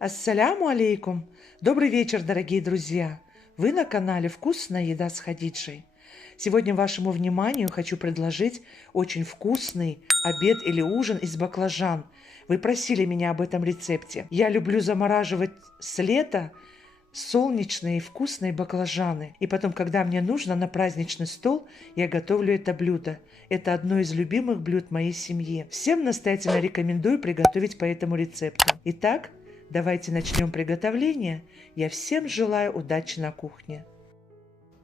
Ассаляму алейкум! Добрый вечер, дорогие друзья! Вы на канале «Вкусная еда с Хадиджей». Сегодня вашему вниманию хочу предложить очень вкусный обед или ужин из баклажан. Вы просили меня об этом рецепте. Я люблю замораживать с лета солнечные и вкусные баклажаны. И потом, когда мне нужно на праздничный стол, я готовлю это блюдо. Это одно из любимых блюд моей семьи. Всем настоятельно рекомендую приготовить по этому рецепту. Итак, давайте начнем приготовление. Я всем желаю удачи на кухне.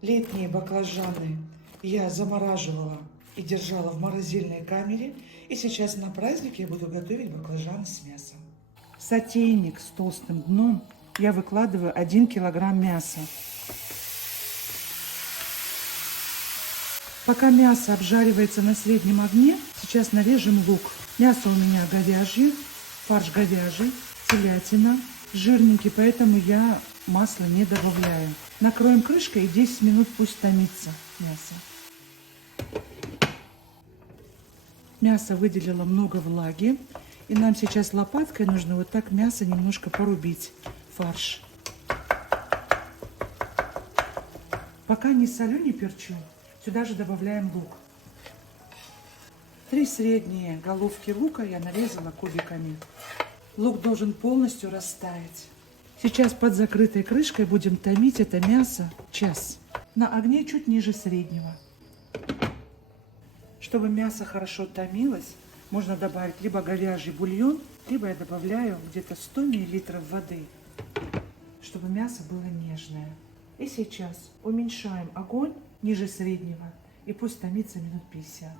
Летние баклажаны я замораживала и держала в морозильной камере. И сейчас на праздник я буду готовить баклажаны с мясом. В сотейник с толстым дном я выкладываю 1 килограмм мяса. Пока мясо обжаривается на среднем огне, сейчас нарежем лук. Мясо у меня говяжье, фарш говяжий, телятина, жирненький, поэтому я масло не добавляю. Накроем крышкой и 10 минут пусть томится мясо. Мясо выделило много влаги, и нам сейчас лопаткой нужно вот так мясо немножко порубить, фарш. Пока не солю, не перчу, сюда же добавляем лук. 3 средние головки лука я нарезала кубиками. Лук должен полностью растаять. Сейчас под закрытой крышкой будем томить это мясо час. На огне чуть ниже среднего. Чтобы мясо хорошо томилось, можно добавить либо говяжий бульон, либо я добавляю где-то 100 мл воды, чтобы мясо было нежное. И сейчас уменьшаем огонь ниже среднего и пусть томится минут 50.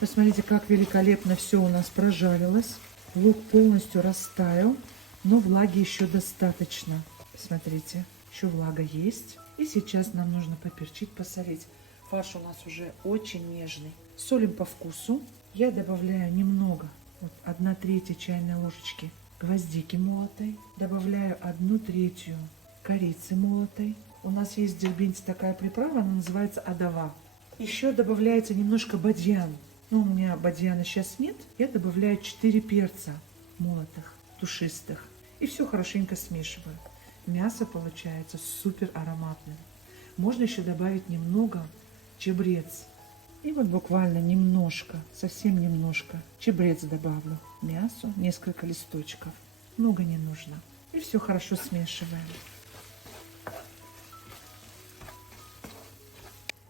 Посмотрите, как великолепно все у нас прожарилось. Лук полностью растаял, но влаги еще достаточно. Смотрите, еще влага есть. И сейчас нам нужно поперчить, посолить. Фарш у нас уже очень нежный. Солим по вкусу. Я добавляю немного, вот 1/3 чайной ложечки гвоздики молотой. Добавляю 1/3 корицы молотой. У нас есть в Дербенте такая приправа, она называется адава. Еще добавляется немножко бадьян. Но у меня бадьяна сейчас нет. Я добавляю 4 перца молотых, душистых. И все хорошенько смешиваю. Мясо получается супер ароматным. Можно еще добавить немного чабрец. И вот буквально немножко, совсем немножко чабрец добавлю. Мясо, несколько листочков. Много не нужно. И все хорошо смешиваем.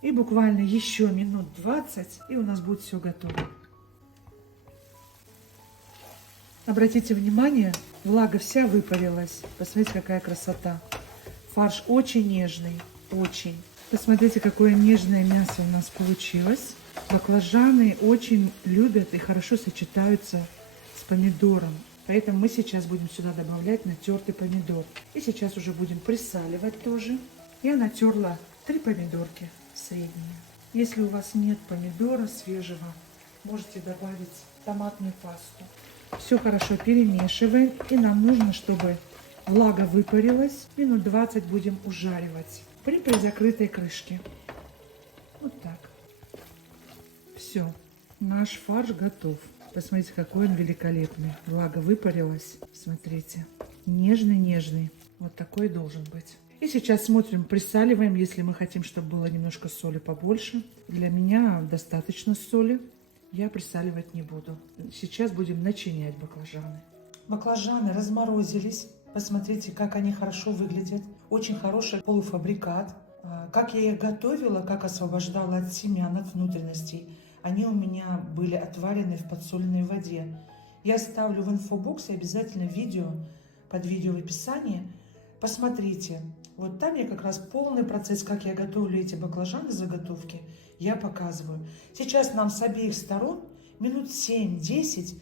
И буквально еще минут 20, и у нас будет все готово. Обратите внимание, влага вся выпарилась. Посмотрите, какая красота. Фарш очень нежный, очень. Посмотрите, какое нежное мясо у нас получилось. Баклажаны очень любят и хорошо сочетаются с помидором. Поэтому мы сейчас будем сюда добавлять натертый помидор. И сейчас уже будем присаливать тоже. Я натерла 3 помидорки средние. Если у вас нет помидора свежего, можете добавить томатную пасту. Все хорошо перемешиваем. И нам нужно, чтобы влага выпарилась. Минут 20 будем ужаривать при закрытой крышке. Вот так. Все. Наш фарш готов. Посмотрите, какой он великолепный. Влага выпарилась. Смотрите. Нежный-нежный. Вот такой должен быть. И сейчас смотрим, присаливаем, если мы хотим, чтобы было немножко соли побольше. Для меня достаточно соли. Я присаливать не буду. Сейчас будем начинять баклажаны. Баклажаны разморозились. Посмотрите, как они хорошо выглядят. Очень хороший полуфабрикат. Как я их готовила, как освобождала от семян, от внутренностей. Они у меня были отварены в подсоленной воде. Я оставлю в инфобоксе обязательно видео, под видео в описании. Посмотрите. Вот там я как раз полный процесс, как я готовлю эти баклажаны заготовки, я показываю. Сейчас нам с обеих сторон минут 7-10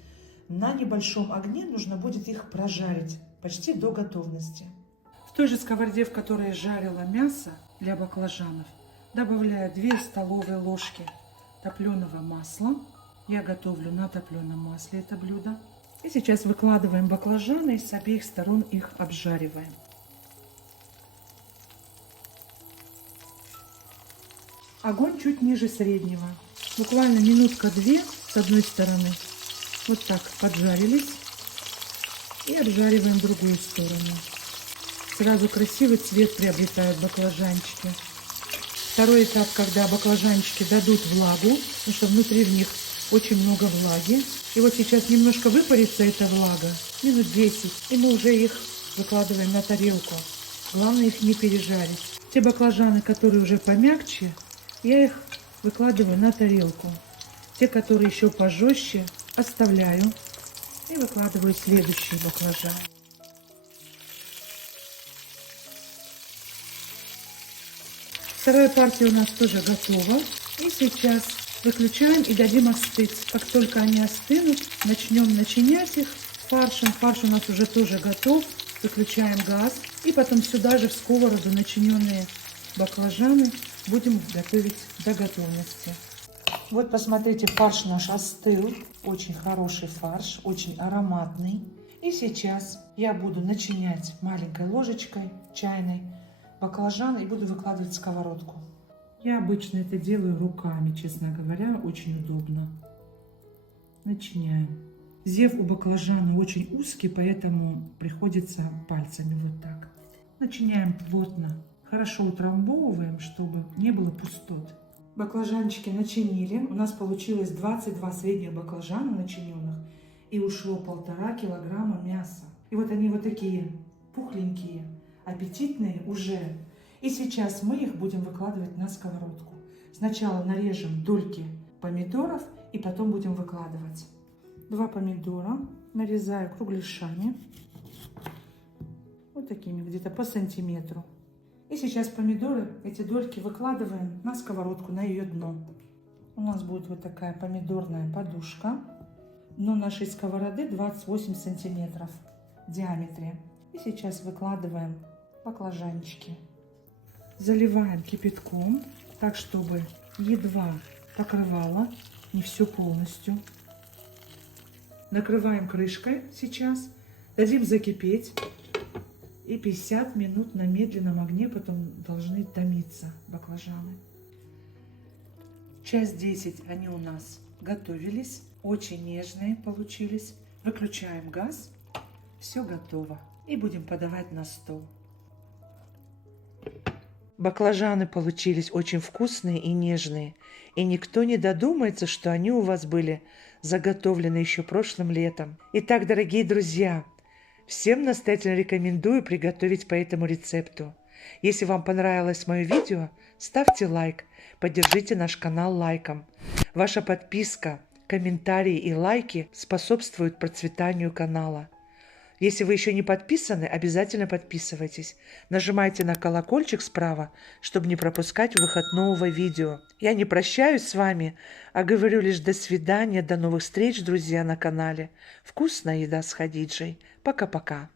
на небольшом огне нужно будет их прожарить почти до готовности. В той же сковороде, в которой я жарила мясо для баклажанов, добавляю 2 столовые ложки топленого масла. Я готовлю на топленом масле это блюдо. И сейчас выкладываем баклажаны и с обеих сторон их обжариваем. Огонь чуть ниже среднего. Буквально минутка-две с одной стороны. Вот так поджарились. И обжариваем другую сторону. Сразу красивый цвет приобретают баклажанчики. Второй этап, когда баклажанчики дадут влагу, потому что внутри в них очень много влаги. И вот сейчас немножко выпарится эта влага, минут 10, и мы уже их выкладываем на тарелку. Главное их не пережарить. Те баклажаны, которые уже помягче, я их выкладываю на тарелку. Те, которые еще пожестче, оставляю и выкладываю следующие баклажаны. Вторая партия у нас тоже готова. И сейчас выключаем и дадим остыть. Как только они остынут, начнем начинять их фаршем. Фарш у нас уже тоже готов. Выключаем газ. И потом сюда же в сковороду начиненные баклажаны будем готовить до готовности. Вот посмотрите, фарш наш остыл. Очень хороший фарш, очень ароматный. И сейчас я буду начинять маленькой ложечкой чайной баклажан и буду выкладывать в сковородку. Я обычно это делаю руками, честно говоря, очень удобно. Начиняем. Зев у баклажана очень узкий, поэтому приходится пальцами вот так. Начиняем плотно. Хорошо утрамбовываем, чтобы не было пустот. Баклажанчики начинили. У нас получилось 22 средних баклажана начиненных. И ушло 1,5 килограмма мяса. И вот они вот такие пухленькие, аппетитные уже. И сейчас мы их будем выкладывать на сковородку. Сначала нарежем дольки помидоров и потом будем выкладывать. 2 помидора нарезаю кругляшами. Вот такими, где-то по сантиметру. И сейчас помидоры, эти дольки выкладываем на сковородку, на ее дно. У нас будет вот такая помидорная подушка. Дно нашей сковороды 28 сантиметров в диаметре. И сейчас выкладываем баклажанчики. Заливаем кипятком, так чтобы едва покрывало, не все полностью. Накрываем крышкой сейчас, дадим закипеть. И 50 минут на медленном огне потом должны томиться баклажаны. Час 10 они у нас готовились. Очень нежные получились. Выключаем газ. Все готово. И будем подавать на стол. Баклажаны получились очень вкусные и нежные. И никто не додумается, что они у вас были заготовлены еще прошлым летом. Итак, дорогие друзья, всем настоятельно рекомендую приготовить по этому рецепту. Если вам понравилось мое видео, ставьте лайк, поддержите наш канал лайком. Ваша подписка, комментарии и лайки способствуют процветанию канала. Если вы еще не подписаны, обязательно подписывайтесь. Нажимайте на колокольчик справа, чтобы не пропускать выход нового видео. Я не прощаюсь с вами, а говорю лишь до свидания, до новых встреч, друзья, на канале. Вкусная еда с Хадиджей. Пока-пока.